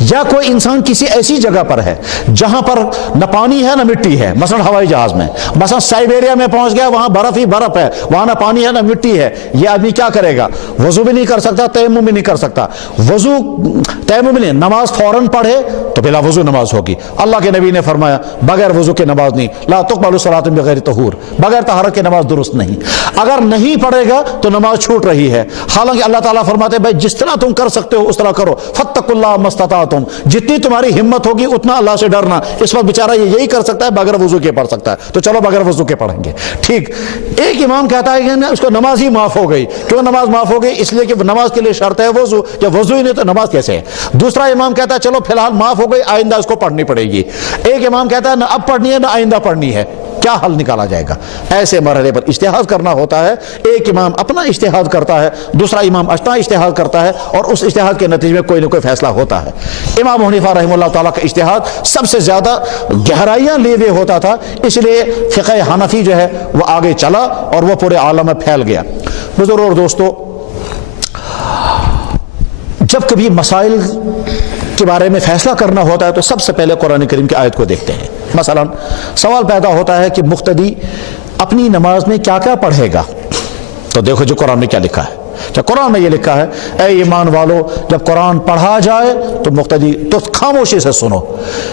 یا کوئی انسان کسی ایسی جگہ پر ہے جہاں پر نہ پانی ہے نہ مٹی ہے، مثلا ہوائی جہاز میں، مثلا سائبیریا میں پہنچ گیا، وہاں برف ہی برف ہے، وہاں نہ پانی ہے نہ مٹی ہے، یہ آدمی کیا کرے گا؟ وضو بھی نہیں کر سکتا، تیمم بھی نہیں کر سکتا۔ وضو تیمم نہیں، نماز فوراً پڑھے تو بلا وضو نماز ہوگی۔ اللہ کے نبی نے فرمایا بغیر وضو کے نماز نہیں، لا تقبل الصلاۃ بغیر طہور، بغیر طہارت کے نماز درست نہیں۔ اگر نہیں پڑھے گا تو نماز چھوٹ رہی ہے، حالانکہ اللہ تعالیٰ فرماتے ہیں بھائی جس طرح تم کر سکتے ہو اس طرح کرو، فاتقوا اللہ ما استطعتم، جتنی تمہاری ہمت ہوگی اتنا اللہ سے ڈرنا۔ اس وقت بیچارہ یہ یہی کر سکتا ہے، بغیر وضو کے پڑھ سکتا ہے، تو چلو بغیر وضو کے پڑھیں گے، ٹھیک۔ ایک امام کہتا ہے کہ اس کو نماز ہی معاف ہو گئی۔ کیوں نماز معاف ہو گئی؟ اس لیے کہ نماز کے لیے شرط ہے وضو، جب وضو ہی نہیں تو نماز کیسے ہے؟ دوسرا امام کہتا ہے چلو فی الحال معاف ہو گئی، آئندہ اس کو پڑھنی پڑے گی۔ ایک امام کہتا ہے نہ اب پڑھنی ہے نہ آئندہ پڑھنی ہے۔ کیا حل نکالا جائے گا؟ ایسے مرحلے پر اجتہاد کرنا ہوتا ہے۔ ایک امام اپنا اجتہاد کرتا ہے، دوسرا امام اپنا اجتہاد کرتا ہے، اور اس اجتہاد کے نتیجے میں کوئی نہ کوئی فیصلہ ہوتا ہے۔ امام حنیفہ رحمہ اللہ تعالیٰ کا اجتہاد سب سے زیادہ گہرائیاں لیے ہوئے ہوتا تھا، اس لیے فقہ حنفی جو ہے وہ آگے چلا اور وہ پورے عالم میں پھیل گیا۔ بزرگوں اور دوستو، جب کبھی مسائل کے بارے میں فیصلہ کرنا ہوتا ہے تو سب سے پہلے قرآن کریم کی آیت کو دیکھتے ہیں۔ مثلا سوال پیدا ہوتا ہے کہ مقتدی اپنی نماز میں کیا کیا پڑھے گا؟ تو دیکھو جو قرآن میں کیا لکھا ہے۔ قرآن میں یہ لکھا ہے اے ایمان والو جب قرآن پڑھا جائے تو مقتدی تو خاموشی سے سنو۔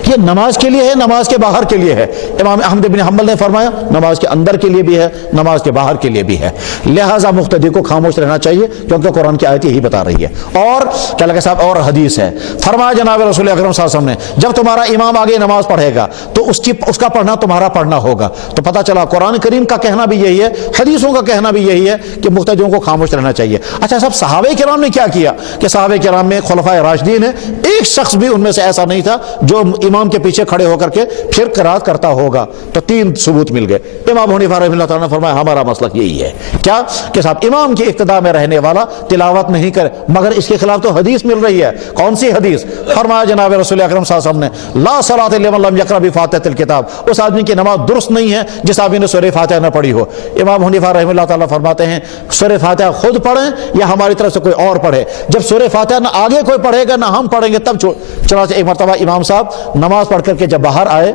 یہ نماز کے لیے ہے، نماز کے باہر کے لیے ہے۔ امام احمد بن حنبل نے فرمایا نماز کے اندر کے لیے بھی ہے، نماز کے باہر کے لیے بھی ہے، لہٰذا مقتدی کو خاموش رہنا چاہیے کیونکہ قرآن کی آیت یہی بتا رہی ہے۔ اور کیا لگا صاحب اور حدیث ہے، فرمایا جناب رسول اکرم صلی اللہ علیہ وسلم نے جب تمہارا امام آگے نماز پڑھے گا تو اس کا پڑھنا تمہارا پڑھنا ہوگا۔ تو پتہ چلا قرآن کریم کا کہنا بھی یہی ہے، حدیثوں کا کہنا بھی یہی ہے کہ مقتدیوں کو خاموش رہنا چاہیے۔ اچھا صاحب صحابہ کرام نے کیا کیا کہ صحابہ کرام میں خلفائے راشدین ہیں، ایک شخص بھی ان میں سے ایسا نہیں تھا جو امام کے پیچھے کھڑے ہو کر کے پھر قرات کرتا ہوگا۔ تو تین ثبوت مل گئے۔ امام حنیفہ رحمہ اللہ تعالیٰ نے فرمایا ہمارا مسلک یہی ہے، کیا کہ صاحب امام کی اقتداء میں رہنے والا تلاوت نہیں کرے، مگر اس کے خلاف تو حدیث مل رہی ہے۔ کون سی حدیث؟ فرمایا جناب رسول اکرم صلی اللہ علیہ وسلم نے لا صلاۃ لمن لم یقرأ بفاتحۃ الکتاب، اس آدمی کی نماز درست نہیں ہے جس آدمی نے سورہ فاتحہ نہ پڑھی ہو۔ امام حنیفہ رحمہ اللہ تعالیٰ فرماتے ہیں سورہ فاتحہ خود پڑھیں یا ہماری طرف سے کوئی اور پڑھے، جب سورہ فاتحہ نہ آگے کوئی پڑھے گا نہ ہم پڑھیں گے تب چنانچہ ایک مرتبہ امام صاحب نماز پڑھ کر کے جب باہر آئے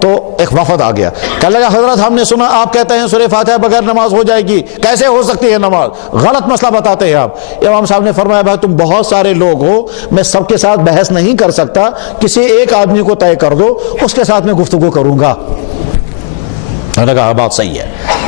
تو ایک وفد آ گیا، کہنے لگا حضرت ہم نے سنا آپ کہتے ہیں سورہ فاتحہ بغیر نماز ہو جائے گی، کیسے ہو سکتی ہے نماز؟ غلط مسئلہ بتاتے ہیں آپ۔ امام صاحب نے فرمایا بھائی تم بہت سارے لوگ ہو، میں سب کے ساتھ بحث نہیں کر سکتا، کسی ایک آدمی کو طے کر دو، اس کے ساتھ میں گفتگو کروں گا۔ میں نے کہا بات صحیح ہے۔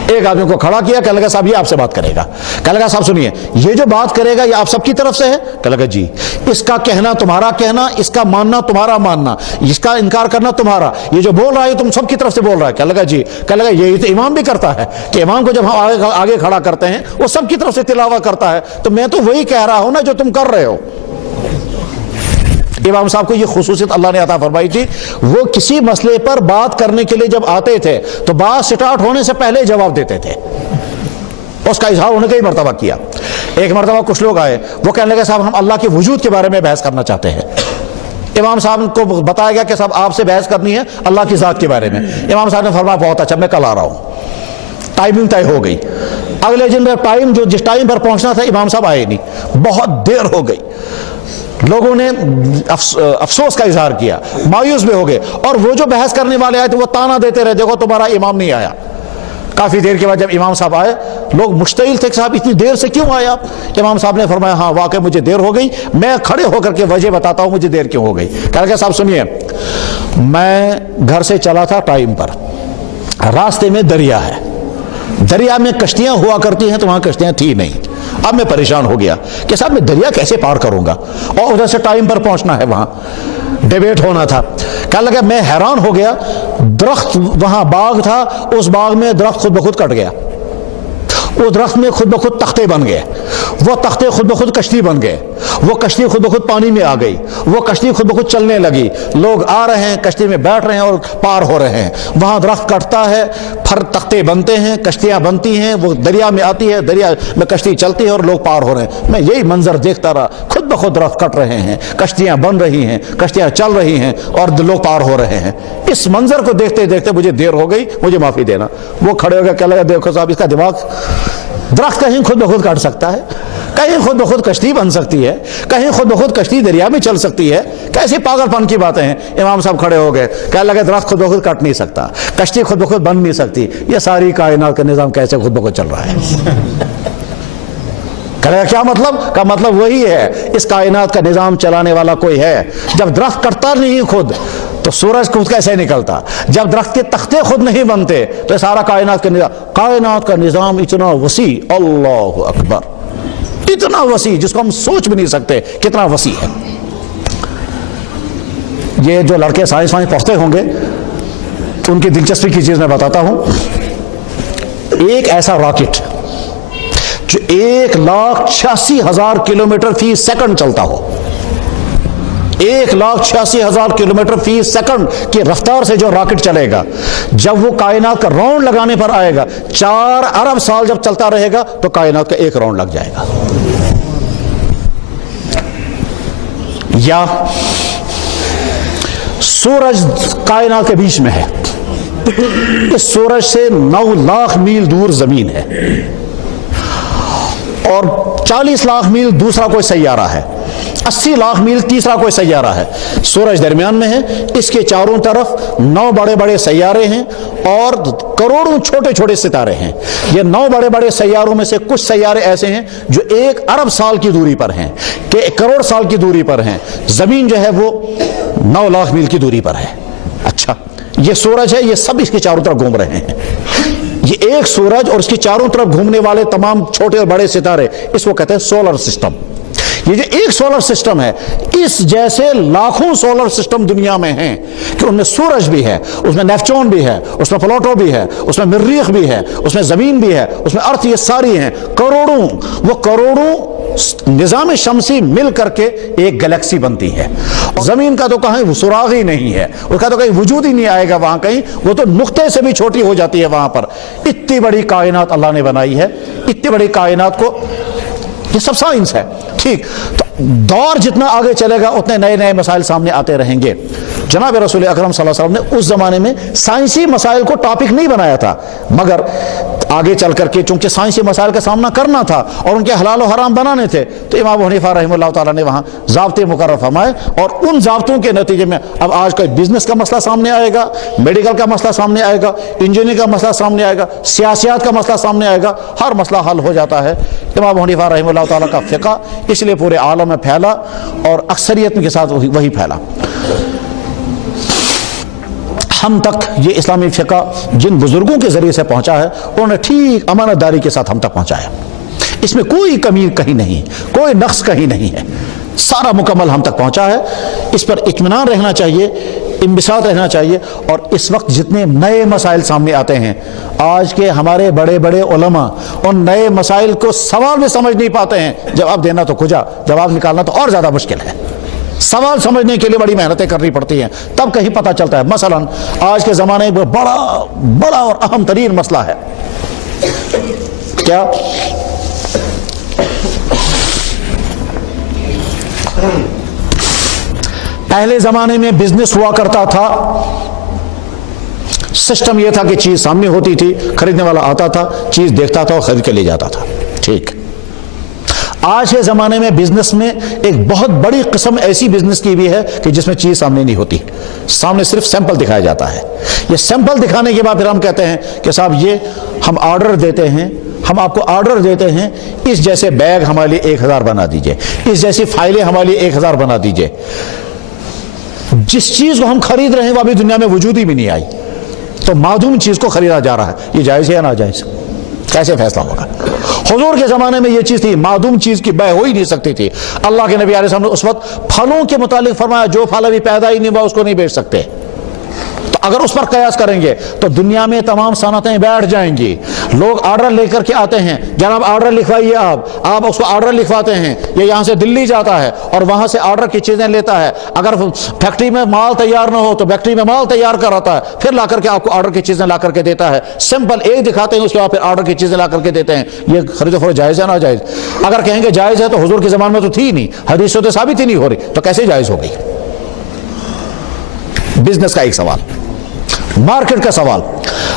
ایک آدمی کو کھڑا کیا، کہنے لگا صاحب یہ آپ سے بات کرے گا۔ کہنے لگا صاحب سنیے یہ جو بات کرے گا یہ آپ سب کی طرف سے ہے؟ کہنے لگا جی۔ اس کا کہنا تمہارا کہنا، اس کا ماننا تمہارا ماننا، اس کا انکار کرنا تمہارا، یہ جو بول رہا ہے تم سب کی طرف سے بول رہا ہے؟ کہنے لگا جی۔ کہنے لگا یہی تو امام بھی کرتا ہے کہ امام کو جب ہم آگے کھڑا کرتے ہیں وہ سب کی طرف سے تلاوت کرتا ہے، تو میں تو وہی کہہ رہا ہوں نا جو تم کر رہے ہو۔ امام صاحب کو یہ خصوصیت اللہ نے عطا فرمائی تھی، وہ کسی مسئلے پر بات کرنے کے لیے جب آتے تھے تو بات سٹارٹ ہونے سے پہلے جواب دیتے تھے، اس کا اظہار انہوں نے کئی مرتبہ کیا۔ ایک مرتبہ کچھ لوگ آئے، وہ کہنے لگے صاحب ہم اللہ کے وجود کے بارے میں بحث کرنا چاہتے ہیں۔ امام صاحب کو بتایا گیا کہ صاحب آپ سے بحث کرنی ہے اللہ کی ذات کے بارے میں۔ امام صاحب نے فرمایا بہت اچھا، میں کل آ رہا ہوں۔ ٹائمنگ طے ہو گئی۔ اگلے دن ٹائم جس ٹائم پر پہنچنا تھا امام صاحب آئے نہیں، بہت دیر ہو گئی۔ لوگوں نے افسوس کا اظہار کیا، مایوس بھی ہو گئے، اور وہ جو بحث کرنے والے آئے تھے وہ تانا دیتے رہے دیکھو تمہارا امام نہیں آیا۔ کافی دیر کے بعد جب امام صاحب آئے لوگ مشتعل تھے کہ صاحب اتنی دیر سے کیوں آئے آپ؟ امام صاحب نے فرمایا ہاں واقعی مجھے دیر ہو گئی، میں کھڑے ہو کر کے وجہ بتاتا ہوں مجھے دیر کیوں ہو گئی۔ کہا کہ صاحب سنیے، میں گھر سے چلا تھا ٹائم پر، راستے میں دریا ہے، دریا میں کشتیاں ہوا کرتی ہیں تو وہاں کشتیاں تھی نہیں۔ اب میں پریشان ہو گیا کہ صاحب میں دریا کیسے پار کروں گا، اور ادھر سے ٹائم پر پہنچنا ہے، وہاں ڈیبیٹ ہونا تھا۔ کہنے لگا میں حیران ہو گیا، درخت وہاں باغ تھا، اس باغ میں درخت خود بخود کٹ گیا، وہ درخت میں خود بخود تختے بن گئے، وہ تختے خود بخود کشتی بن گئے، وہ کشتی خود بخود پانی میں آ گئی، وہ کشتی خود بخود چلنے لگی، لوگ آ رہے ہیں کشتی میں بیٹھ رہے ہیں اور پار ہو رہے ہیں۔ وہاں درخت کٹتا ہے، پھر تختے بنتے ہیں، کشتیاں بنتی ہیں، وہ دریا میں آتی ہے، دریا میں کشتی چلتی ہے اور لوگ پار ہو رہے ہیں۔ میں یہی منظر دیکھتا رہا، خود بخود درخت کٹ رہے ہیں، کشتیاں بن رہی ہیں، کشتیاں چل رہی ہیں اور لوگ پار ہو رہے ہیں۔ اس منظر کو دیکھتے دیکھتے مجھے دیر ہو گئی، مجھے معافی دینا۔ وہ کھڑے ہو گئے، کہنے لگا دیکھو صاحب اس کا دماغ، درخت کہیں خود بخود کاٹ سکتا ہے، کہیں خود بخود کشتی بن سکتی ہے، کہیں خود بخود کشتی دریا میں چل سکتی ہے، کیسی پاگل پن کی باتیں ہیں۔ امام صاحب کھڑے ہو گئے، کہنے لگے درخت خود بخود کٹ نہیں سکتا، کشتی خود بخود بن نہیں سکتی، یہ ساری کائنات کا نظام کیسے خود بخود چل رہا ہے؟ کہنے لگا کیا مطلب؟ کا مطلب وہی ہے، اس کائنات کا نظام چلانے والا کوئی ہے۔ جب درخت کٹتا نہیں خود تو سورج خود کیسے نکلتا؟ جب درخت کے تختے خود نہیں بنتے تو سارا کائنات کا نظام اتنا وسیع، اللہ اکبر، اتنا وسیع جس کو ہم سوچ بھی نہیں سکتے کتنا وسیع ہے۔ یہ جو لڑکے سائنس پڑھتے ہوں گے تو ان کی دلچسپی کی چیز میں بتاتا ہوں۔ ایک ایسا راکٹ جو 1,86,000 کلومیٹر فی سیکنڈ چلتا ہو، 1,86,000 کلومیٹر فی سیکنڈ کی رفتار سے جو راکٹ چلے گا، جب وہ کائنات کا راؤنڈ لگانے پر آئے گا، 4 ارب سال جب چلتا رہے گا تو کائنات کا ایک راؤنڈ لگ جائے گا۔ یا سورج کائنات کے بیچ میں ہے، اس سورج سے 9 لاکھ میل دور زمین ہے، اور 40 لاکھ میل دوسرا کوئی سیارہ ہے، 80 لاکھ میل تیسرا کوئی سیارہ ہے، سورج درمیان میں ہے، اس کے چاروں طرف 9 بڑے بڑے سیارے ہیں اور کروڑوں چھوٹے چھوٹے ستارے ہیں۔ یہ 9 بڑے بڑے سیاروں میں سے کچھ سیارے ایسے ہیں جو 1 ارب سال کی دوری پر ہیں، کہ 1 کروڑ سال کی دوری پر ہیں، زمین جو ہے وہ 9 لاکھ میل کی دوری پر ہے۔ اچھا، یہ سورج ہے، یہ سب اس کے چاروں طرف گھوم رہے ہیں۔ یہ ایک سورج اور اس کے چاروں طرف گھومنے والے تمام چھوٹے اور بڑے ستارے، اس کو کہتے ہیں سولر سسٹم۔ یہ جو ایک سولر سسٹم ہے، اس جیسے لاکھوں سولر سسٹم دنیا میں ہیں، کہ ان میں سورج بھی ہے، اس میں نیپچون بھی ہے، اس میں پلوٹو بھی ہے، اس میں مریخ بھی ہے، اس میں زمین بھی ہے، اس میں ارتھ، یہ ساری ہیں، کروڑوں نظام شمسی مل کر کے ایک گلیکسی بنتی ہے۔ زمین کا تو کہیں سراغ ہی نہیں ہے، اس کا تو کہیں وجود ہی نہیں آئے گا وہاں کہیں، وہ تو نقطے سے بھی چھوٹی ہو جاتی ہے وہاں پر۔ اتنی بڑی کائنات اللہ نے بنائی ہے، اتنی بڑی کائنات کو، یہ سب سائنس ہے، ٹھیک۔ تو دور جتنا آگے چلے گا اتنے نئے نئے مسائل سامنے آتے رہیں گے۔ جناب رسول اکرم صلی اللہ علیہ وسلم نے اس زمانے میں سائنسی مسائل کو ٹاپک نہیں بنایا تھا، مگر آگے چل کر کے چونکہ سائنسی مسائل کا سامنا کرنا تھا اور ان کے حلال و حرام بنانے تھے، تو امام ابو حنیفہ رحمہ اللہ تعالیٰ نے وہاں ضابطے مقرر فرمائے، اور ان ضابطوں کے نتیجے میں اب آج کا بزنس کا مسئلہ سامنے آئے گا، میڈیکل کا مسئلہ سامنے آئے گا، انجینئرنگ کا مسئلہ سامنے آئے گا، سیاسیات کا مسئلہ سامنے آئے گا، ہر مسئلہ حل ہو جاتا ہے۔ امام ابو حنیفہ رحمہ اللہ تعالیٰ کا فقہ اس لیے پورے عالم میں پھیلا اور اکثریت کے ساتھ وہی پھیلا۔ ہم تک یہ اسلامی فقہ جن بزرگوں کے ذریعے سے پہنچا ہے، انہوں نے ٹھیک امانت داری کے ساتھ ہم تک پہنچایا، اس میں کوئی کمی کہیں نہیں، کوئی نقص کہیں نہیں ہے، سارا مکمل ہم تک پہنچا ہے۔ اس پر اطمینان رہنا چاہیے، انبساط رہنا چاہیے۔ اور اس وقت جتنے نئے مسائل سامنے آتے ہیں، آج کے ہمارے بڑے بڑے علماء ان نئے مسائل کو سوال میں سمجھ نہیں پاتے ہیں، جواب دینا تو کھجا، جواب نکالنا تو اور زیادہ مشکل ہے۔ سوال سمجھنے کے لیے بڑی محنتیں کرنی پڑتی ہیں، تب کہیں پتہ چلتا ہے۔ مثلا آج کے زمانے میں بڑا اور اہم ترین مسئلہ ہے کیا؟ پہلے زمانے میں بزنس ہوا کرتا تھا، سسٹم یہ تھا کہ چیز سامنے ہوتی تھی، خریدنے والا آتا تھا، چیز دیکھتا تھا اور خرید کے لے جاتا تھا، ٹھیک۔ آج کے زمانے میں بزنس میں ایک بہت بڑی قسم ایسی بزنس کی بھی ہے کہ جس میں چیز سامنے نہیں ہوتی، سامنے صرف سیمپل دکھایا جاتا ہے۔ یہ سیمپل دکھانے کے بعد پھر ہم کہتے ہیں کہ صاحب یہ ہم آرڈر دیتے ہیں، ہم آپ کو آرڈر دیتے ہیں، اس جیسے بیگ ہمارے لیے 1000 بنا دیجئے، اس جیسی فائلیں ہمارے لیے 1000 بنا دیجئے۔ جس چیز کو ہم خرید رہے ہیں وہ ابھی دنیا میں وجود ہی بھی نہیں آئی، تو معدوم چیز کو خریدا جا رہا ہے، یہ جائز ہے یا ناجائز؟ کیسے فیصلہ ہوگا؟ حضور کے زمانے میں یہ چیز تھی، معدوم چیز کی بے ہو ہی نہیں سکتی تھی۔ اللہ کے نبی علیہ السلام نے اس وقت پھلوں کے متعلق فرمایا، جو پھل ابھی پیدا ہی نہیں ہوا اس کو نہیں بیچ سکتے۔ تو اگر اس پر قیاس کریں گے تو دنیا میں تمام صنعتیں بیٹھ جائیں گی۔ لوگ آرڈر لے کر کے آتے ہیں، جناب آرڈر لکھوائیے، آپ اس کو آرڈر لکھواتے ہیں، یہ یہاں سے دلی جاتا ہے اور وہاں سے آرڈر کی چیزیں لیتا ہے۔ اگر فیکٹری میں مال تیار نہ ہو تو فیکٹری میں مال تیار کر آتا ہے، پھر لا کر کے آپ کو آرڈر کی چیزیں لا کر کے دیتا ہے۔ سمپل ایک دکھاتے ہیں، اس کے بعد پھر آرڈر کی چیزیں لا کر کے دیتے ہیں۔ یہ خرید و فروخت جائز ہے ناجائز؟ اگر کہیں گے جائز ہے تو حضور کے زمانے میں تو تھی نہیں، حدیث سے تو ثابت ہی نہیں ہو رہی، تو کیسے جائز ہو گئی؟ بزنس کا ایک سوال۔ مارکیٹ کا سوال،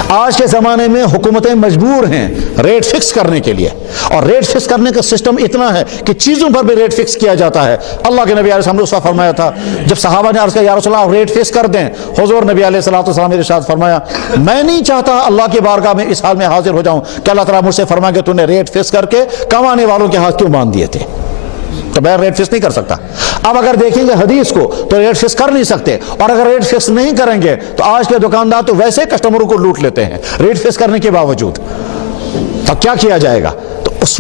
آج کے زمانے میں حکومتیں مجبور ہیں ریٹ فکس کرنے کے لیے، اور ریٹ فکس کرنے کا سسٹم اتنا ہے کہ چیزوں پر بھی ریٹ فکس کیا جاتا ہے۔ اللہ کے نبی علیہ السلام نے اس وقت فرمایا تھا جب صحابہ نے عرض کیا یا رسول اللہ ریٹ فکس کر دیں، حضور نبی علیہ السلام نے ارشاد فرمایا میں نہیں چاہتا اللہ کی بارگاہ میں اس حال میں حاضر ہو جاؤں کہ اللہ تعالیٰ مجھ سے فرمائے کہ تو نے ریٹ فکس کر کے کمانے والوں کے ہاتھ کیوں باندھ دیے تھے، تو میں ریٹ فکس نہیں کر سکتا۔ اب اگر دیکھیں گے حدیث کو تو ریٹ فکس کر نہیں سکتے، اور اگر ریٹ فکس نہیں کریں گے تو آج کے دکاندار تو ویسے کسٹمروں کو لوٹ لیتے ہیں ریٹ فکس کرنے کے باوجود، تو کیا کیا جائے گا؟ تو اس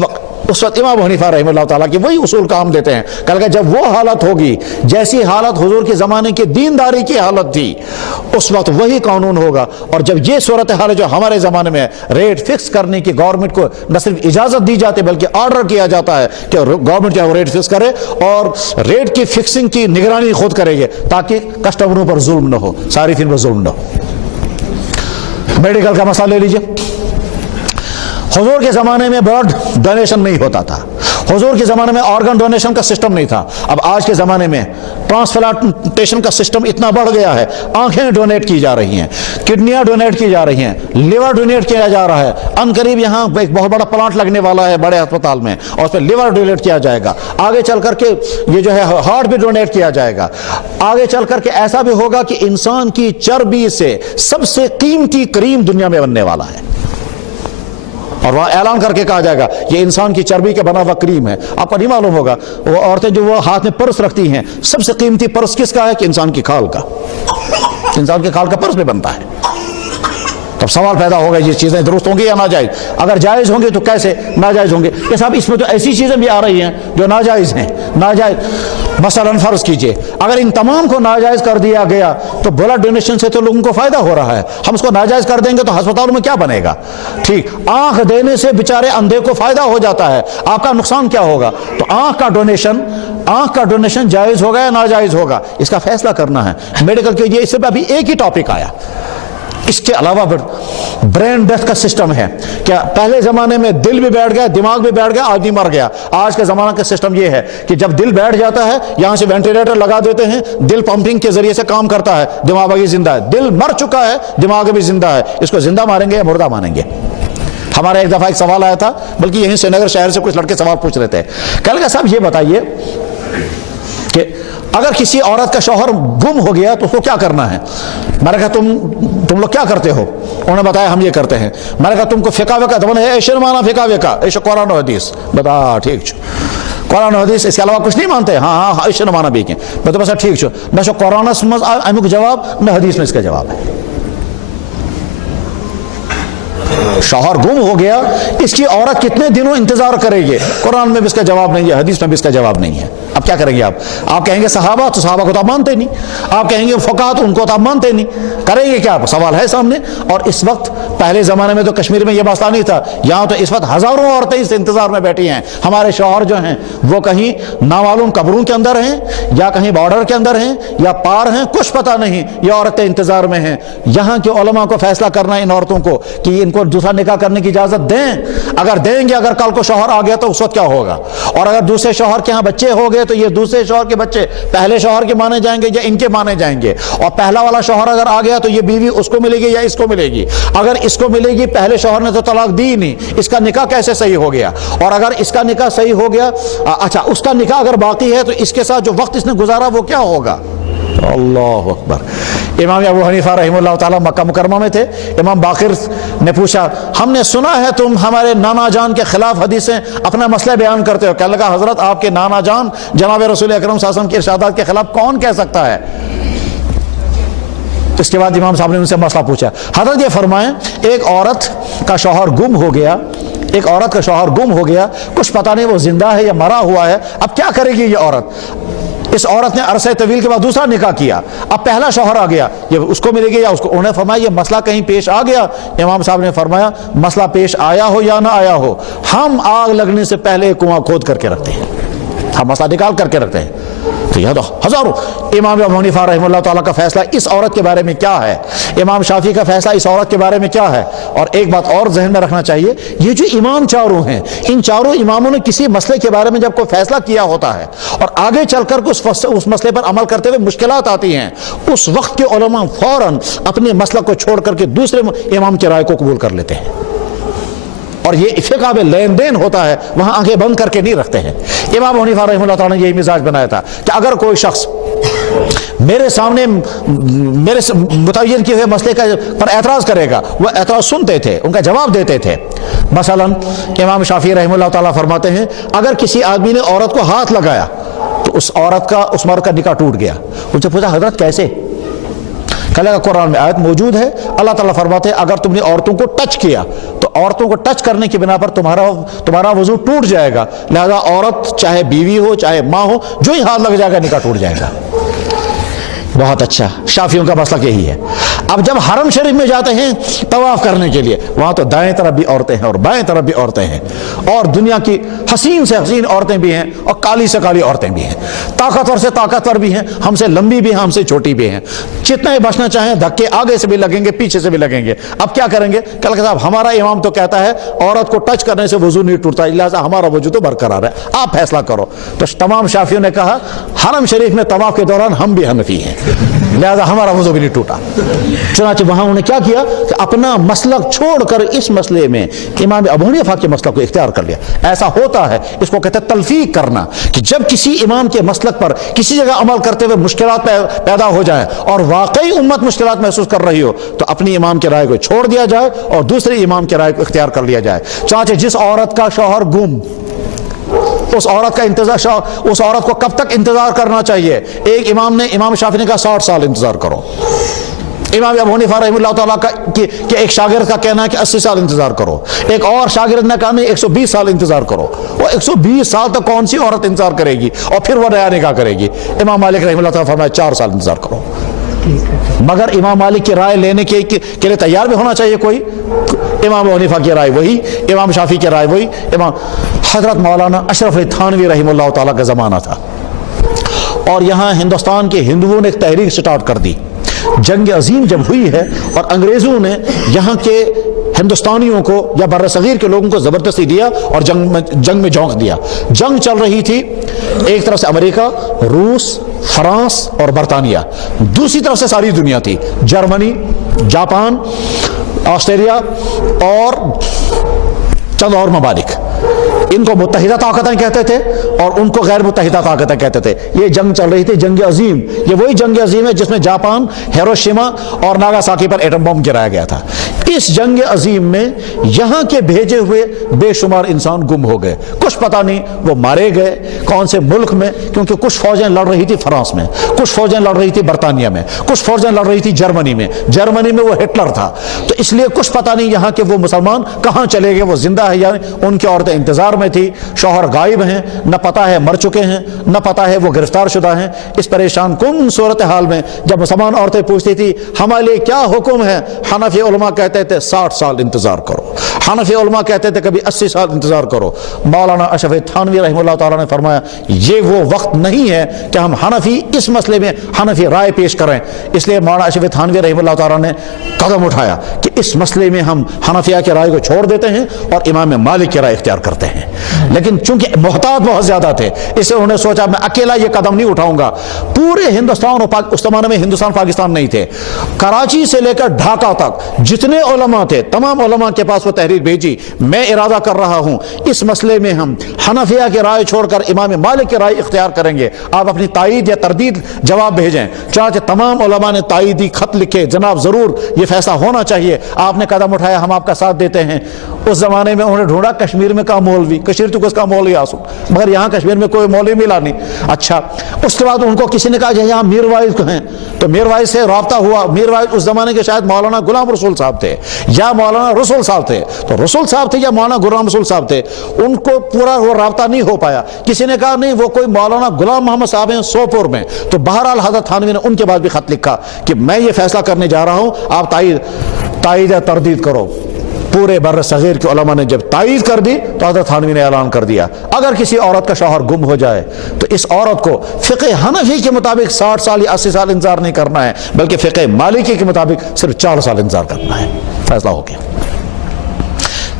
وقت امام ابو حنیفہ رحمہ اللہ تعالیٰ کی وہی اصول کام دیتے ہیں، کہ جب وہ حالت ہوگی جیسی حالت حضور کے زمانے کی دینداری کی حالت تھی اس وقت وہی قانون ہوگا، اور جب یہ صورتحال جو ہمارے زمانے میں ریٹ فکس کرنے کی گورنمنٹ کو نہ صرف اجازت دی جاتی بلکہ آرڈر کیا جاتا ہے کہ گورنمنٹ کیا ریٹ فکس کرے، اور ریٹ کی فکسنگ کی نگرانی خود کرے گی تاکہ کسٹمروں پر ظلم نہ ہو، صارفین پر ظلم نہ ہو۔ میڈیکل کا مسئلہ لے لیجئے، حضور کے زمانے میں بلڈ ڈونیشن نہیں ہوتا تھا، حضور کے زمانے میں آرگن ڈونیشن کا سسٹم نہیں تھا، اب آج کے زمانے میں ٹرانسپلانٹیشن کا سسٹم اتنا بڑھ گیا ہے، آنکھیں ڈونیٹ کی جا رہی ہیں، کڈنیاں ڈونیٹ کی جا رہی ہیں، لیور ڈونیٹ کیا جا رہا ہے، ان قریب یہاں ایک بہت بڑا پلانٹ لگنے والا ہے بڑے ہسپتال میں اور اس پہ لیور ڈونیٹ کیا جائے گا، آگے چل کر کے یہ جو ہے ہارٹ بھی ڈونیٹ کیا جائے گا، آگے چل کر کے ایسا بھی ہوگا کہ انسان کی چربی سے سب سے قیمتی کریم دنیا میں بننے والا ہے، اور وہاں اعلان کر کے کہا جائے گا یہ انسان کی چربی کا بنا ہوا کریم ہے۔ آپ کو نہیں معلوم ہوگا وہ عورتیں جو وہ ہاتھ میں پرس رکھتی ہیں، سب سے قیمتی پرس کس کا ہے؟ کہ انسان کی کھال کا، انسان کے کھال کا پرس میں بنتا ہے۔ تب سوال پیدا ہوگا یہ چیزیں درست ہوں گی یا ناجائز؟ اگر جائز ہوں گے تو کیسے ناجائز ہوں گے؟ کہ صاحب اس میں تو ایسی چیزیں بھی آ رہی ہیں جو ناجائز ہیں، ناجائز مثلا فرض کیجئے اگر ان تمام کو ناجائز کر دیا گیا تو بلڈ ڈونیشن سے تو لوگوں کو فائدہ ہو رہا ہے، ہم اس کو ناجائز کر دیں گے تو ہسپتالوں میں کیا بنے گا؟ ٹھیک، آنکھ دینے سے بیچارے اندھے کو فائدہ ہو جاتا ہے، آپ کا نقصان کیا ہوگا؟ تو آنکھ کا ڈونیشن جائز ہوگا یا ناجائز ہوگا، اس کا فیصلہ کرنا ہے میڈیکل کے لیے۔ اس سے ابھی ایک ہی ٹاپک آیا، اس کے علاوہ برین ڈیتھ کا سسٹم ہے، کیا پہلے زمانے میں دل بھی بیٹھ گیا، دماغ بھی بیٹھ گیا، آدمی مر گیا۔ آج کے زمانہ کا سسٹم یہ ہے کہ جب دل بیٹھ جاتا ہے یہاں سے وینٹیلیٹر لگا دیتے ہیں، دل پمپنگ کے ذریعے سے کام کرتا ہے، دماغ ابھی زندہ ہے، دل مر چکا ہے، دماغ بھی زندہ ہے، اس کو زندہ ماریں گے یا مردہ مانیں گے؟ ہمارا ایک دفعہ ایک سوال آیا تھا، بلکہ یہیں سری نگر شہر سے کچھ لڑکے سوال پوچھ رہے تھے، کہنے لگا صاحب یہ بتائیے کہ اگر کسی عورت کا شوہر گم ہو گیا تو اس کو کیا کرنا ہے؟ میں نے کہا تم لوگ کیا کرتے ہو؟ انہوں نے بتایا ہم یہ کرتے ہیں۔ میں نے کہا تم کو فقہ وقہ تو ہے ایشن مانا فقہ وقہ ایش قرآن و حدیث بتا ٹھیک چھو، قرآن و حدیث اس کے علاوہ کچھ نہیں مانتے؟ ہاں ایشن مانا بھی کہ میں تو بس ٹھیک چھو، نہ شو قرآن سمجھ امیک جواب نہ حدیث میں اس کا جواب ہے۔ شوہر گم ہو گیا، اس کی عورت کتنے دنوں انتظار کرے گی؟ قرآن میں بھی اس کا جواب نہیں ہے، حدیث میں بھی اس کا جواب نہیں ہے۔ اب کیا کریں گے آپ کہیں گے صحابہ، تو صحابہ کو تو آپ مانتے نہیں، آپ کہیں گے فقہاء، تو ان کو تو آپ مانتے نہیں، کریں گے کیا؟ سوال ہے سامنے۔ اور اس وقت پہلے زمانے میں تو کشمیر میں یہ مسئلہ نہیں تھا، یہاں تو اس وقت ہزاروں عورتیں اس انتظار میں بیٹھی ہیں، ہمارے شوہر جو ہیں وہ کہیں نامعلوم قبروں کے اندر ہیں یا کہیں بارڈر کے اندر ہیں یا پار ہیں، کچھ پتہ نہیں، یہ عورتیں انتظار میں ہیں۔ یہاں کے علماء کو فیصلہ کرنا ہے ان عورتوں کو کہ ان کو دوسرا نکاح کرنے کی اجازت دیں، اگر دیں گے، اگر کل کو شوہر آ گیا تو اس وقت کیا ہوگا؟ اور اگر دوسرے شوہر کے ہاں بچے ہو گئے تو یہ دوسرے شوہر کے بچے پہلے شوہر کے مانے جائیں گے یا ان کے مانے جائیں گے؟ اور پہلا والا شوہر اگر آ گیا تو یہ بیوی اس کو ملے گی یا اس کو ملے گی؟ اگر اس کو ملے گی، پہلے شوہر نے تو طلاق دی نہیں، اس کا نکاح کیسے صحیح ہو گیا؟ اور اگر اس کا نکاح صحیح ہو گیا، اچھا اس کا نکاح اگر باقی ہے تو اس کے ساتھ جو وقت اس نے گزارا وہ کیا ہوگا؟ اللہ اکبر۔ امام ابو حنیفہ رحمہ اللہ تعالیٰ مکہ مکرمہ میں تھے، امام باقر نے پوچھا ہم نے سنا ہے تم ہمارے نانا جان کے خلاف حدیثیں اپنا مسئلہ بیان کرتے ہو، کہنے لگا حضرت آپ کے نانا جان جناب رسول اکرم صلی اللہ علیہ وسلم کے ارشادات کے خلاف کون کہہ سکتا ہے؟ اس کے بعد امام صاحب نے ان سے مسئلہ پوچھا، حضرت یہ فرمائیں ایک عورت کا شوہر گم ہو گیا، ایک عورت کا شوہر گم ہو گیا، کچھ پتہ نہیں وہ زندہ ہے یا مرا ہوا ہے، اب کیا کرے گی یہ عورت؟ اس عورت نے عرصہ طویل کے بعد دوسرا نکاح کیا، اب پہلا شوہر آ گیا، یہ اس کو ملے گی یا اس کو؟ انہوں نے فرمایا یہ مسئلہ کہیں پیش آ گیا؟ امام صاحب نے فرمایا مسئلہ پیش آیا ہو یا نہ آیا ہو، ہم آگ لگنے سے پہلے کنواں کھود کر کے رکھتے ہیں، ہم مسئلہ نکال کر کے رکھتے ہیں۔ تو یہاں تو ہزاروں. امام ابو حنیفہ رحمہ اللہ تعالیٰ کا فیصلہ اس عورت کے بارے میں کیا ہے, امام شافعی کا فیصلہ اس عورت کے بارے میں کیا ہے. اور ایک بات اور ذہن میں رکھنا چاہیے, یہ جو امام چاروں ہیں, ان چاروں اماموں نے کسی مسئلے کے بارے میں جب کوئی فیصلہ کیا ہوتا ہے اور آگے چل کر اس مسئلے پر عمل کرتے ہوئے مشکلات آتی ہیں, اس وقت کے علماء فوراً اپنے مسلک کو چھوڑ کر کے دوسرے امام کی رائے کو قبول کر لیتے ہیں. اور یہ فقہ میں لین دین ہوتا ہے, وہاں آنکھیں بند کر کے نہیں رکھتے ہیں. امام حنیفہ رحمہ اللہ تعالیٰ نے یہی مزاج بنایا تھا کہ اگر کوئی شخص میرے سامنے میرے متعین کیے ہوئے مسئلے پر اعتراض کرے گا, وہ اعتراض سنتے تھے, ان کا جواب دیتے تھے. مثلا امام شافعی رحمہ اللہ تعالیٰ فرماتے ہیں اگر کسی آدمی نے عورت کو ہاتھ لگایا تو اس مرد کا نکاح ٹوٹ گیا. ان سے پوچھا حضرت کیسے؟ کہنے لگا قرآن میں آیت موجود ہے, اللہ تعالیٰ فرماتے ہیں اگر تم نے عورتوں کو ٹچ کیا تو عورتوں کو ٹچ کرنے کی بنا پر تمہارا وضو ٹوٹ جائے گا, لہذا عورت چاہے بیوی ہو چاہے ماں ہو, جو ہی ہاتھ لگ جائے گا نکاح ٹوٹ جائے گا. بہت اچھا, شافعیوں کا مسئلہ یہی ہے. اب جب حرم شریف میں جاتے ہیں طواف کرنے کے لیے, وہاں تو دائیں طرف بھی عورتیں ہیں اور بائیں طرف بھی عورتیں ہیں, اور دنیا کی حسین سے حسین عورتیں بھی ہیں اور کالی سے کالی عورتیں بھی ہیں, طاقتور سے طاقتور بھی ہیں, ہم سے لمبی بھی ہیں, ہم سے چھوٹی بھی ہیں. جتنے بچنا چاہیں دھکے آگے سے بھی لگیں گے, پیچھے سے بھی لگیں گے. اب کیا کریں گے؟ کہ صاحب ہمارا امام تو کہتا ہے عورت کو ٹچ کرنے سے وضو نہیں ٹوٹتا, لہٰذا ہمارا وضو تو برقرار ہے, آپ فیصلہ کرو. تو تمام شافعیوں نے کہا حرم شریف میں طواف کے دوران ہم بھی حنفی ہیں, لہذا ہمارا وضو بھی نہیں ٹوٹا. چنانچہ وہاں انہوں نے کیا کیا کہ اپنا مسلک چھوڑ کر اس مسئلے میں امام ابو حنیفہ کے مسلک کو اختیار کر لیا. ایسا ہوتا ہے, اس کو کہتے ہیں تلفیق کرنا, کہ جب کسی امام کے مسلک پر کسی جگہ عمل کرتے ہوئے مشکلات پیدا ہو جائیں اور واقعی امت مشکلات محسوس کر رہی ہو تو اپنی امام کی رائے کو چھوڑ دیا جائے اور دوسری امام کی رائے کو اختیار کر لیا جائے. چنانچہ جس عورت کا شوہر گم, اس عورت کا انتظار, اس عورت کو کب تک انتظار کرنا چاہیے؟ ایک امام نے, امام شافعی نے کہا 60 سال انتظار کرو. امام ابو حنیفہ رحمہ اللہ تعالیٰ کا کہ ایک شاگرد کا کہنا ہے کہ 80 سال انتظار کرو. ایک اور شاگرد نے کہا نہیں 120 سال انتظار کرو. وہ 120 سال تک کون سی عورت انتظار کرے گی اور پھر وہ نیا نکاح کرے گی؟ امام مالک رحمہ اللہ تعالیٰ فرمایا 4 سال انتظار کرو. مگر امام مالک کی رائے لینے کے لیے تیار بھی ہونا چاہیے کوئی. امام ابو حنیفہ کی رائے وہی, امام شافعی کی رائے وہی. امام حضرت مولانا اشرف علی تھانوی رحمہ اللہ تعالیٰ کا زمانہ تھا, اور یہاں ہندوستان کے ہندوؤں نے ایک تحریک سٹارٹ کر دی. جنگ عظیم جب ہوئی ہے اور انگریزوں نے یہاں کے ہندوستانیوں کو یا بر صغیر کے لوگوں کو زبردستی دیا اور جنگ میں جھونک دیا. جنگ چل رہی تھی, ایک طرف سے امریکہ, روس, فرانس اور برطانیہ, دوسری طرف سے ساری دنیا تھی, جرمنی, جاپان, آسٹریلیا اور چند اور ممالک. ان کو متحدہ طاقتیں کہتے تھے اور ان کو غیر متحدہ طاقتیں کہتے تھے. یہ جنگ چل رہی تھی, جنگ عظیم. یہ وہی جنگ عظیم ہے جس میں جاپان, ہیروشیما اور ناگاساکی پر ایٹم بم گرایا گیا تھا. اس جنگ عظیم میں یہاں کے بھیجے ہوئے بے شمار انسان گم ہو گئے. کچھ پتہ نہیں وہ مارے گئے کون سے ملک میں, کیونکہ کچھ فوجیں لڑ رہی تھی فرانس میں, کچھ فوجیں لڑ رہی تھی برطانیہ میں, کچھ فوجیں لڑ رہی تھی جرمنی میں. جرمنی میں وہ ہٹلر تھا, تو اس لیے کچھ پتہ نہیں یہاں کے وہ مسلمان کہاں چلے گئے, وہ زندہ ہے یا ان کی عورتیں انتظار میں تھی, شوہر غائب ہیں, نہ پتہ ہے مر چکے ہیں, نہ پتہ ہے وہ گرفتار شدہ ہیں. اس پریشان کن صورتحال میں جب مسلمان عورتیں پوچھتی تھی ہمارے لیے کیا حکم ہے, حنفی علماء کہتے تھے 60 سال انتظار کرو, حنفی علماء کہتے تھے کبھی 80 سال انتظار کرو. مولانا اشرف علی تھانوی رحمہ اللہ تعالیٰ نے فرمایا یہ وہ وقت نہیں ہے کہ ہم حنفی اس مسئلے میں حنفی رائے پیش کریں. اس لیے مولانا اشرف علی تھانوی رحمہ اللہ تعالیٰ نے قدم اٹھایا کہ اس مسئلے میں ہم حنفیہ کی رائے کو چھوڑ دیتے ہیں اور امام مالک کی رائے اختیار کرتے ہیں. لیکن چونکہ محتاط بہت زیادہ تھے, اس سے انہوں نے سوچا میں اکیلا یہ قدم نہیں اٹھاؤں گا. پورے ہندوستان اور اس زمانے میں ہندوستان پاکستان نہیں تھے, کراچی سے لے کر ڈھاکہ تک جتنے علماء تھے تمام علماء کے پاس وہ تحریر بھیجی, میں ارادہ کر رہا ہوں اس مسئلے میں ہم حنفیہ کی رائے چھوڑ کر امام مالک کی رائے اختیار کریں گے, آپ اپنی تائید یا تردید جواب بھیجیں. چنانچہ تمام علماء نے تائیدی خط لکھے, جناب ضرور یہ فیصلہ ہونا چاہیے, آپ نے قدم اٹھایا, ہم آپ کا ساتھ دیتے ہیں. اس زمانے میں انہوں نے ڈھونڈا کشمیر میں کا مولوی, کشمیر تو کس کا مولوی آسو, مگر یہاں کشمیر میں کوئی مولوی ملا نہیں. اچھا, اس کے بعد ان کو کسی نے کہا یہاں میر وائز ہیں, تو میر وائز سے رابطہ ہوا. میر وائز اس زمانے کے شاید مولانا غلام رسول صاحب تھے یا مولانا رسول صاحب تھے, تو رسول صاحب تھے یا مولانا غلام رسول صاحب تھے, ان کو پورا وہ رابطہ نہیں ہو پایا. کسی نے کہا نہیں وہ کوئی مولانا غلام محمد صاحب ہیں سوپور میں. تو بہرحال حضرت تھانوی نے ان کے بعد بھی خط لکھا کہ میں یہ فیصلہ کرنے جا رہا ہوں, آپ تائید یا تردید کرو. پورے بر صغیر کے علماء نے جب تائید کر دی تو حضرت تھانوی نے اعلان کر دیا اگر کسی عورت کا شوہر گم ہو جائے تو اس عورت کو فقہ حنفی کے مطابق 60 سال یا 80 سال انتظار نہیں کرنا ہے، بلکہ فقہ مالکی کے مطابق صرف 4 سال انتظار کرنا ہے، فیصلہ ہو گیا۔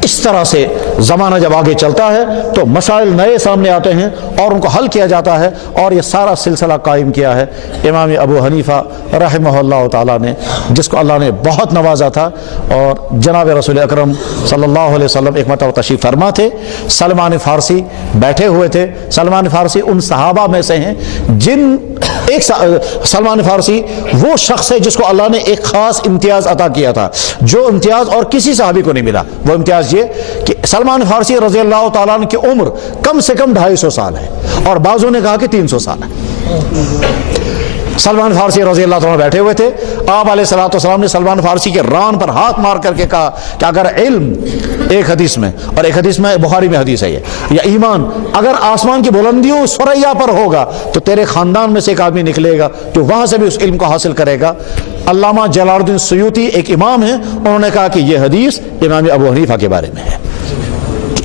اس طرح سے زمانہ جب آگے چلتا ہے تو مسائل نئے سامنے آتے ہیں اور ان کو حل کیا جاتا ہے، اور یہ سارا سلسلہ قائم کیا ہے امام ابو حنیفہ رحمہ اللہ تعالیٰ نے، جس کو اللہ نے بہت نوازا تھا۔ اور جناب رسول اکرم صلی اللہ علیہ وسلم ایک مرتبہ تشریف فرما تھے، سلمان فارسی بیٹھے ہوئے تھے۔ سلمان فارسی ان صحابہ میں سے ہیں جن سلمان فارسی وہ شخص ہے جس کو اللہ نے ایک خاص امتیاز عطا کیا تھا، جو امتیاز اور کسی صحابی کو نہیں ملا۔ وہ امتیاز یہ کہ سلمان فارسی رضی اللہ تعالیٰ عنہ کی عمر کم سے کم 250 سال ہے، اور بعضوں نے کہا کہ 300 سال ہے۔ سلمان فارسی رضی اللہ تعالیٰ بیٹھے ہوئے تھے، آپ علیہ الصلوۃ والسلام نے سلمان فارسی کے ران پر ہاتھ مار کر کے کہا کہ اگر علم ایک حدیث میں، اور ایک حدیث میں بخاری میں حدیث ہے یہ، یا ایمان اگر آسمان کی بلندیوں ثریا پر ہوگا تو تیرے خاندان میں سے ایک آدمی نکلے گا جو وہاں سے بھی اس علم کو حاصل کرے گا۔ علامہ جلال الدین سیوطی ایک امام ہیں، انہوں نے کہا کہ یہ حدیث امام ابو حنیفہ کے بارے میں ہے۔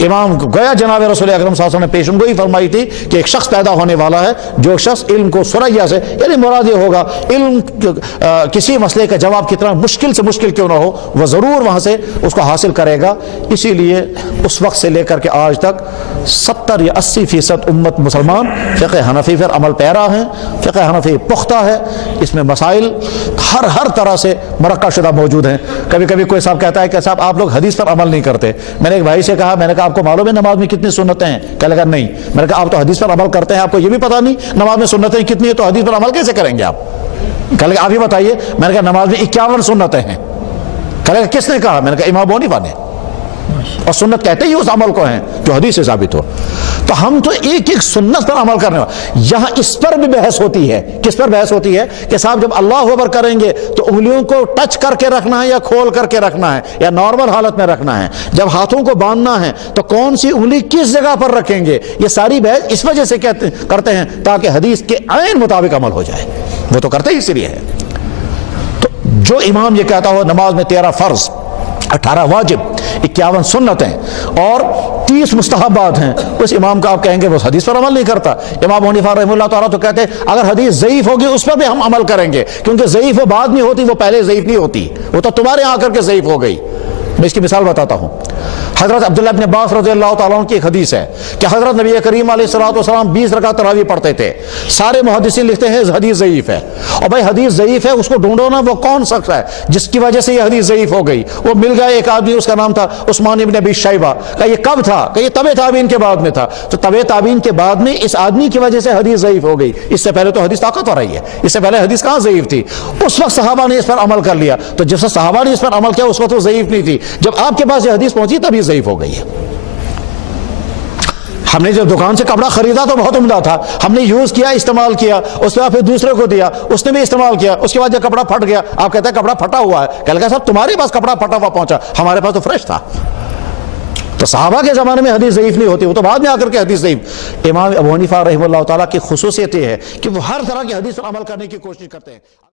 امام گویا جناب رسول اکرم صلی اللہ علیہ وسلم نے پیشن گوئی فرمائی تھی کہ ایک شخص پیدا ہونے والا ہے جو شخص علم کو ثریا سے، یعنی مراد یہ ہوگا علم کسی مسئلے کا جواب کتنا مشکل سے مشکل کیوں نہ ہو وہ ضرور وہاں سے اس کو حاصل کرے گا۔ اسی لیے اس وقت سے لے کر کے آج تک 70 یا 80% امت مسلمان فقہ حنفی پر عمل پیرا ہیں، فقہ حنفی پختہ ہے، اس میں مسائل ہر طرح سے مرقع شدہ موجود ہیں۔ کبھی کبھی کوئی صاحب کہتا ہے کہ صاحب آپ لوگ حدیث پر عمل نہیں کرتے۔ میں نے ایک بھائی سے کہا، میں نے کہا آپ کو معلوم ہے نماز میں کتنی سنتیں ہیں؟ کہنے لگا نہیں۔ میں نے کہا آپ تو حدیث پر عمل کرتے ہیں، آپ کو یہ بھی پتہ نہیں نماز میں سنتیں کتنی ہیں، تو حدیث پر عمل کیسے کریں گے آپ؟ کہنے لگا آپ یہ بتائیے۔ میں نے کہا نماز میں 51 سنتیں ہیں۔ کہنے لگا کس نے کہا؟ میں نے کہا امام ابو حنیفہ نے، اور سنت کہتے ہی اس عمل کو ہیں جو حدیث سے ثابت ہو۔ تو ہم تو ایک ایک سنت پر عمل کرنے والے۔ یہاں اس پر بھی بحث ہوتی ہے، کس پر بحث ہوتی ہے کہ صاحب جب اللہ اکبر کریں گے تو انگلیوں کو ٹچ کر کے رکھنا ہے یا کھول کر کے رکھنا ہے یا نارمل حالت میں رکھنا ہے؟ جب ہاتھوں کو باندھنا ہے تو کون سی انگلی کس جگہ پر رکھیں گے؟ یہ ساری بحث اس وجہ سے کرتے ہیں تاکہ حدیث کے عین مطابق عمل ہو جائے، وہ تو کرتے ہی اس لیے ہے۔ تو جو امام یہ کہتا ہو نماز میں 13 فرض، 18 واجب، 51 سنتیں اور 30 مستحبات ہیں، اس امام کا آپ کہیں گے وہ حدیث پر عمل نہیں کرتا۔ امام ابو حنیفہ رحمہ اللہ تعالیٰ تو کہتے ہیں اگر حدیث ضعیف ہوگی اس پر بھی ہم عمل کریں گے، کیونکہ ضعیف وہ بعد میں ہوتی، وہ پہلے ضعیف نہیں ہوتی، وہ تو تمہارے یہاں آ کر کے ضعیف ہو گئی۔ میں اس کی مثال بتاتا ہوں۔ حضرت عبداللہ بن عباس رضی اللہ تعالیٰ عنہ کی ایک حدیث ہے کہ حضرت نبی کریم علیہ الصلوۃ والسلام 20 رکعت تراویح پڑھتے تھے۔ سارے محدثین لکھتے ہیں حدیث ضعیف ہے، اور بھائی حدیث ضعیف ہے اس کو ڈھونڈو نا، وہ کون شخص ہے جس کی وجہ سے یہ حدیث ضعیف ہو گئی؟ وہ مل گیا ایک آدمی، اس کا نام تھا عثمان ابن ابی شیبہ۔ کہ یہ کب تھا؟ کہ یہ طبع تابعین کے بعد میں تھا۔ تو طبع تابعین کے بعد میں اس آدمی کی وجہ سے حدیث ضعیف ہو گئی، اس سے پہلے تو حدیث طاقتور رہی ہے، اس سے پہلے حدیث کہاں ضعیف تھی؟ اس وقت صحابہ نے اس پر عمل کر لیا، تو جب صحابہ نے اس پر عمل کیا اس وقت وہ ضعیف نہیں تھی، جب آپ کے پاس یہ حدیث پہنچی تب یہ ضعیف ہو گئی ہے۔ ہم نے جب دکان سے کپڑا خریدا تو بہت عمدہ تھا، ہم نے یوز کیا، استعمال کیا، اس کے بعد پھر دوسرے کو دیا، اس نے بھی استعمال کیا، اس کے بعد جب کپڑا پھٹ گیا آپ کہتے ہیں کپڑا پھٹا ہوا ہے، کہ لگا صاحب تمہارے پاس کپڑا پھٹا ہوا پہنچا، ہمارے پاس تو فریش تھا۔ تو صحابہ کے زمانے میں حدیث ضعیف نہیں ہوتی، وہ تو بعد میں آ کر کے حدیث ضعیف۔ امام ابو حنیفہ رحمہ اللہ تعالیٰ کی خصوصیت یہ ہے کہ وہ ہر طرح کی حدیث پر عمل کرنے کی کوشش کرتے ہیں۔